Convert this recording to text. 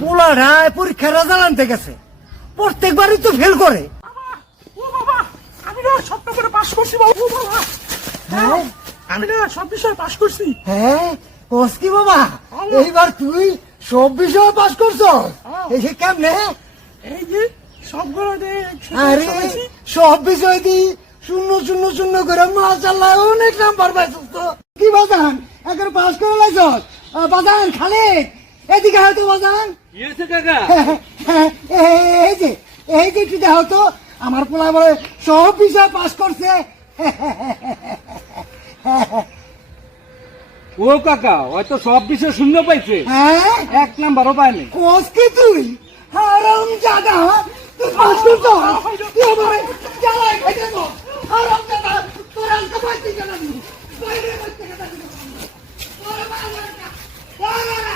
পোলাটায় পরীক্ষার রেজাল্ট আনতে গেছে, প্রত্যেকবারই তো ফেল করে। ও বাবা, আমি না সব পেপারে পাস করছি বাবা। ও বাবা, হ্যাঁ আমি না সব বিষয়ে পাস করছি। হ্যাঁ, কোস কি বাবা, এইবার তুই সব বিষয়ে পাস করছ? এই যে কেমনে? এই যে সবগুলো আরে সব বিষয় দি শূন্য শূন্য শূন্য করে মাশাআল্লাহ অনেক নাম্বার পাইছিস তো। কি বাজান এখন পাস করে লাইছস? বাজান খালিদ এদিকে হয়তো বাজান। কি হয়েছে কাকা? এই যে একটু দেখো তো, আমার পোলা বলে সব বিষয় পাস করছে। ও কাকা, হয়তো সব বিষয় শূন্য পাইছে, হ্যাঁ এক নাম্বারও পায়নি। কোস কি তুই হারাম জাদা, তুই পাস করছ? তুই আমারে জ্বালায় খাইতে তো হারাম জাদা, তোর আজকে পাইছিস কেন? বাইরে বসে কেন? তোর বাবা